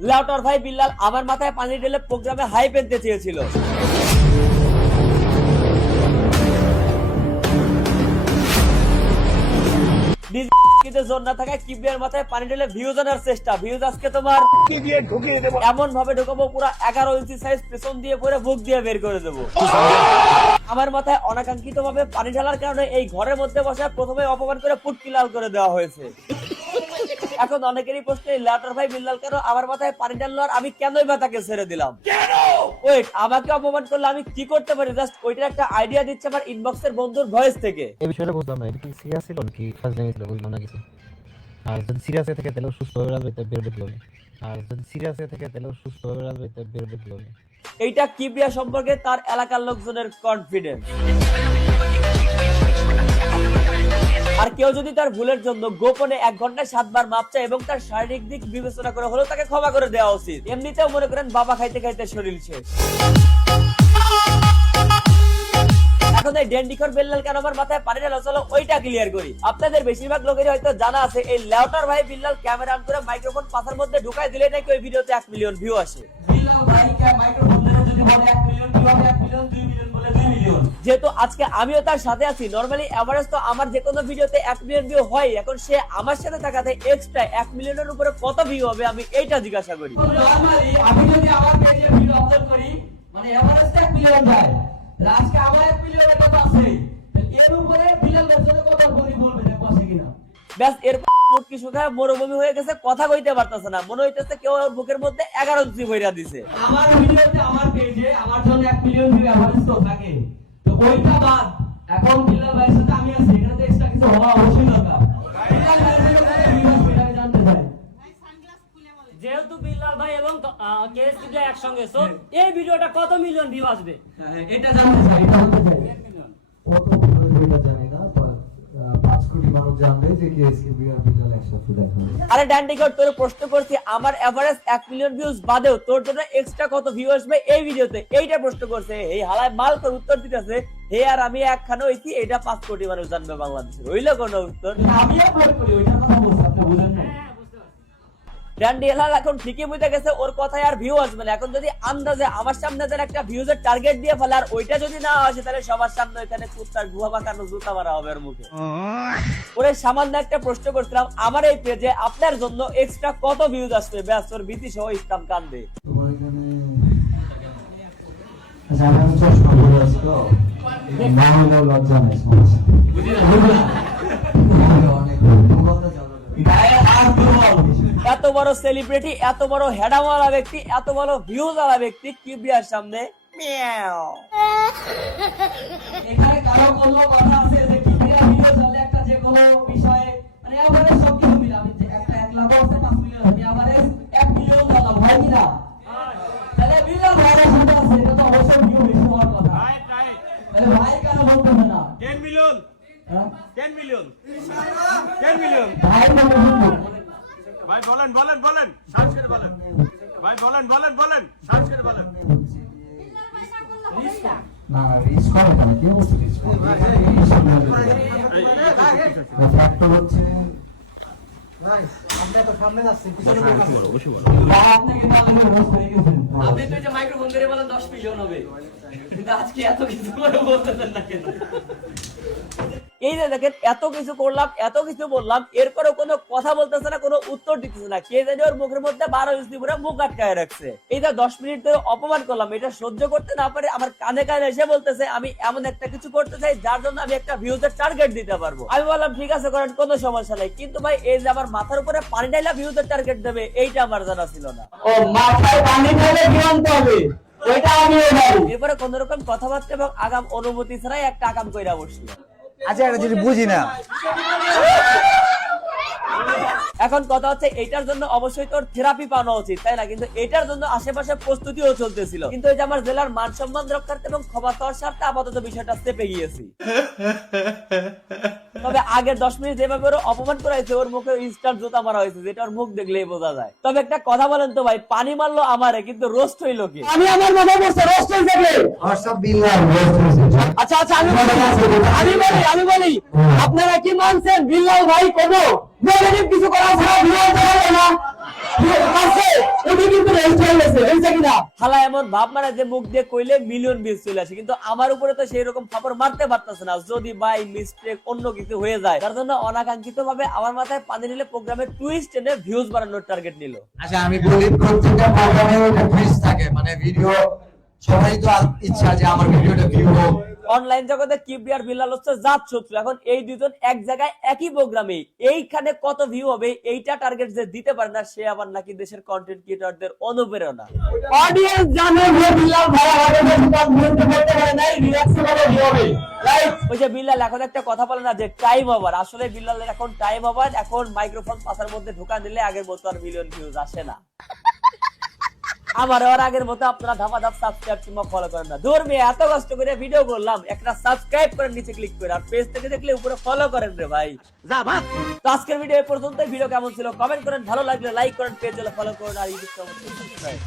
লাউটার ভাই বিল্লাল আমার মাথায় পানি ঢেলে প্রোগ্রামে হাই পেতে চেয়েছিল। জোর না থাকায় কিবরিয়ার মাথায় পানি ঢেলে ভিউজ আনার চেষ্টা। ভিউজ আজকে তোমার এমন ভাবে ঢুকাবো পুরো 11 ইঞ্চি সাইজ পেছন দিয়ে পরে বুক দিয়ে বের করে দেবো। আমার মাথায় অনাকাঙ্ক্ষিত ভাবে পানি ঢালার কারণে এই ঘরের মধ্যে বসে প্রথমে অপমান করে ফুটকি লাল করে দেওয়া হয়েছে। এখন অনেকেরই প্রশ্ন, লাউটার ভাই বিল্লাল কেন আমার মাথায় পানি ঢাললো আর আমি কেনই বা তাকে ছেড়ে দিলাম? ওয়েট, আমাকে অপমান করলে আমি কি করতে পারি? জাস্ট ওইটার একটা আইডিয়া দিচ্ছে আমার ইনবক্সের বন্ধুর ভয়েস থেকে। এই বিষয়টা বুঝলাম না, এটা কি সিরিয়াস ছিল নাকি ফাজলামি ছিল বুঝলাম না কিছু। আর যদি সিরিয়াস থেকে তাহলে সুস্থ হয়ে রাখবে বেরোবে কিভাবে? বেরোবে কিভাবে? এইটা কিবরিয়া সম্পর্কে তার এলাকার লোকজনের কনফিডেন্স। আর কেউ যদি তার ভুলের জন্য গোপনে 1 ঘন্টায় 7 বার মাপ চায় এবং তার শারীরিক দিক বিবেচনা করে হলেও তাকে ক্ষমা করে দেওয়া উচিত। এমনিতেও মনে করেন বাবা খাইতে খাইতে শরীর শেষ। এখন এই ডেন্ডিখর বিল্লাল কেন আমার মাথায় পানি ঢালা, চলো ওইটা ক্লিয়ার করি। আপনাদের বেশিরভাগ লোকেরই হয়তো জানা আছে এই লাউটার ভাই বিল্লাল ক্যামেরা অন করে মাইক্রোফোন পাথার মধ্যে ঢুকাই দিলে নাকি ওই ভিডিওতে 1 মিলিয়ন ভিউ আসে। বিল্লাল ভাই মাইক্রোফোন ধরে যদি বলে 1 মিলিয়ন ভিউ হবে, 1 মিলিয়ন 2 মিলিয়ন বলে 2 মিলিয়ন। যেহেতু আজকে আমিও তার সাথে আছি, নরমালি এভারেজ তো আমার যে কোনো ভিডিওতে 1 মিলিয়ন ভিউ হয়। এখন সে আমার সাথে থাকাতে এক্সট্রা 1 মিলিয়নের উপরে কত ভিউ হবে আমি এইটা জিজ্ঞাসা করি। নরমালি আমি যদি আমার পেজে ভিডিও আপলোড করি মানে এভারেজ 1 মিলিয়ন যায়, আজকে আমার 1 মিলিয়নের কথা আছে, এর উপরে বিল্লাল ভাইয়ের সাথে কথা বলবে দেখো আছে কিনা। ব্যাস এরপর মুটকি শুকায় মরুভূমি হয়ে গেছে, কথা কইতে পারতেছে না। মনে হইতেছে কেউ ওর বুকের মধ্যে 11 ইঞ্চি ভইরা দিছে। আমার ভিডিওতে আমার পেজে আমার জন্য 1 মিলিয়ন ভিউ এভারেজ তো থাকে, তো ওইটা বাদ এখন বিল্লাল ভাইয়ের সাথে আমি আছি, এখানে তো এক্সট্রা কিছু হওয়া অবশ্যই দরকার। বিল্লাল ভাইয়ের সাথে ভিউ আসবে এটা আমি জানতে চাই। যেহেতু বিল্লাল ভাই এবং কেএস কিবরিয়া একসঙ্গে, সো এই ভিডিওটা কত মিলিয়ন ভিউ আসবে এটা জানতে চাই, এটা জানতে চাই। কত ভিডিও এটা জানি না, 5 কোটি মানুষ জানবে যে কেএস কিবরিয়া বিল্লাল একসাথে দেখা হবে। আরে ড্যান্ডিগর, তোর প্রশ্ন করছি আমার এভারেজ 1 মিলিয়ন ভিউজ বাদেও তোর জন্য এক্সট্রা কত ভিউ আসবে এই ভিডিওতে, এইটা প্রশ্ন করছে। এই হালায় মাল করে উত্তর দিতেছে হে আর আমি একখানে হইছি এটা 5 কোটি মানুষ জানবে বাংলাদেশে। হইলো কোন উত্তর? আমি আপলোড করি ওইটার কথা বলছি, আপনি বুঝেন না। ড্যান্ডি হেলাল এখন ঠিকই বুঝতে গেছে ওর কথায় আর ভিউ আসবে না। এখন যদি আন্দাজে আমার সামনে যেন একটা ভিউজের টার্গেট দিয়ে ফেলে আর ওইটা যদি না আসে তাহলে সবার সামনে এখানে কুত্তার গুহা বাঁকানো জুতা মারা হবে ওর মুখে। ওরে সামান্য একটা প্রশ্ন করছিলাম আমার এই পেজে আপনার জন্য এক্সট্রা কত ভিউজ আসবে? ব্যাস ওর ভীতি সহ ইসলাম কান্দে। তোমার এখানে আচ্ছা আমি চশমা পরে আছি তো না হলেও লজ্জা নেই সমস্যা অনেক কথা জানো গায়ে হাত দুর্বল। এত বড় সেলিব্রিটি, এত বড় হেডাওয়ালা ব্যক্তি, এত বড় ভিউজ ওয়ালা ব্যক্তি কিবরিয়ার সামনে মিয়াও। এখানে কারো কোনো কথা আছে যে কিবরিয়া ভিডিও চলে একটা যে কোনো বিষয়ে মানে এভারেজ সব কিছু মিলে আমি যে একটা 1 লাখ আছে 5 মিলিয়ন আমি এভারেজ 1 মিলিয়ন দিলাম ভাই কিনা, তাহলে বিল্লাল ভাইয়ের সাথে আছে এটা তো অবশ্যই ভিউ বেশি হওয়ার কথা। তাহলে ভাই কেন বলতেছে না 10 মিলিয়ন 10 মিলিয়ন 10 মিলিয়ন ভাই কেন বলবো? ভাই বলেন সার্চ করে বলেন ভাই বলেন সার্চ করে বলেন। না রিস্ক করে কেন কি বলছিস রিস্ক করে ফ্যাক্টর হচ্ছে ভাই আমরা তো সামনে যাচ্ছি পিছনে লোক আছে ভাই আপনি কি তাহলে রোজ হয়ে গেছেন? আপনি তো যে মাইক্রোফোন ধরে বলেন 10 মিলিয়ন হবে, কিন্তু আজকে এত কিছু করে বলতেছেন না কেন? এই যে দেখেন এত কিছু করলাম, এত কিছু বললাম, এরপরে কোনো কথা বলতেছে না, কোনো উত্তর দিতেছে না। কে জানি ওর মুখের মধ্যে 12 ইঞ্চি পুরো মুখ আটকায় রাখছে। এই যে 10 মিনিট ধরে অপমান করলাম, এটা সহ্য করতে না পারে আমার কানে কানে এসে বলতেছে আমি এমন একটা কিছু করতে চাই যার জন্য আমি একটা ভিউজের টার্গেট দিতে পারবো। আমি বললাম ঠিক আছে করেন, কোনো সমস্যা নাই, কিন্তু ভাই এই যে আমার মাথার উপরে পানি ঢাইলা ভিউজের টার্গেট দেবে এইটা আমার জানা ছিল না। ও মাথায় পানি ঢেলে ভিউ আনতে হবে ওইটা আমিও জানি। এরপরে কোন রকম কথাবার্তা এবং আগাম অনুমতি ছাড়াই একটা আগাম কইরা বসলো। আচ্ছা একটা জিনিস বুঝি না, এখন কথা হচ্ছে এটার জন্য অবশ্যই তোর থেরাপি পাওয়া উচিত, তাই না? কিন্তু এটার জন্য আশেপাশে প্রস্তুতিও চলতেছিল, কিন্তু এই যে আমার জেলার মান সম্মান রক্ষার্থে এবং ক্ষমা পাওয়ার স্বার্থে আপাতত বিষয়টা চেপে গিয়েছি। তবে আগের 10 মিনিট যেভাবে ওর অপমান করা হয়েছে, ওর মুখে ইনস্ট্যান্ট জুতা মারা হয়েছে, যেটা ওর মুখ দেখলেই বোঝা যায়। তবে একটা কথা বলেন তো ভাই, পানি মারলো আমারে কিন্তু রোস্ট হইলো কি? আমি আমার মাথায় বসে রোস্ট হয়ে যাবে। আর সব বিল্লাল রোস্ট হয়েছে আচ্ছা আমি বলি আপনারা কি মানছেন বিল্লাল ভাই কোনো নেগেটিভ কিছু করা ছাড়া ভিডিও চালাবে না? ঠিক আছে, উনি হালা এমন ভাব মানে যে মুখ দিয়ে কইলে মিলিয়ন ভিউজ চলে আসে, কিন্তু আমার উপরে তো সেই রকম ফাপড় মারতে পারতেছে না। যদি বাই মিস্টেক অন্য কিছু হয়ে যায়, তার জন্য অনাকাঙ্ক্ষিত ভাবে আমার মাথায় পানি নিলে প্রোগ্রামের টুইস্ট এনে ভিউজ বাড়ানোর টার্গেট নিল। আচ্ছা আমি বলি, প্রত্যেকটা প্রোগ্রামে একটা টুইস্ট থাকে, মানে ভিডিও সবারই তো ইচ্ছা যে আমার ভিডিওটা ভিউ হোক। অনলাইন জগতে কিবরি আর বিল্লাল হচ্ছে জাত শত্রু। এখন এই দুজন এক জায়গায় একই প্রোগ্রামে এইখানে কত ভিউ হবে এইটা টার্গেট যে দিতে পারে না, সে আবার নাকি দেশের কন্টেন্ট ক্রিয়েটরদের অনুপ্রেরণা। অডিয়েন্স জানে যে বিল্লাল ভাই আমাদের বেশি কনফিডেন্স করতে পারে নাই, রিল্যাক্স করে ভিউ হবে, রাইট? ওই যে বিল্লাল এখন একটা কথা বলে না যে টাইম ওভার, আসলে বিল্লালের এখন টাইম ওভার। এখন মাইক্রোফোন পাশার মধ্যে ঢোকা দিলে আগের মতো আর মিলিয়ন ভিউজ আসে না। আমার আর আগের মতো আপনারা ধাপা ধাপ সাবস্ক্রাইব কিংবা ফলো করেন না। দূর মেয়ে, এত কষ্ট করে ভিডিও করলাম, একটা সাবস্ক্রাইব করেন নিচে ক্লিক করে, আর পেজ থেকে দেখলে উপরে ফলো করেন রে ভাই। তো আজকের ভিডিও এই পর্যন্ত। ভিডিও কেমন ছিল কমেন্ট করেন, ভালো লাগলে লাইক করেন, পেজ হলে ফলো করেন, আর ইউটিউব চ্যানেল সাবস্ক্রাইব।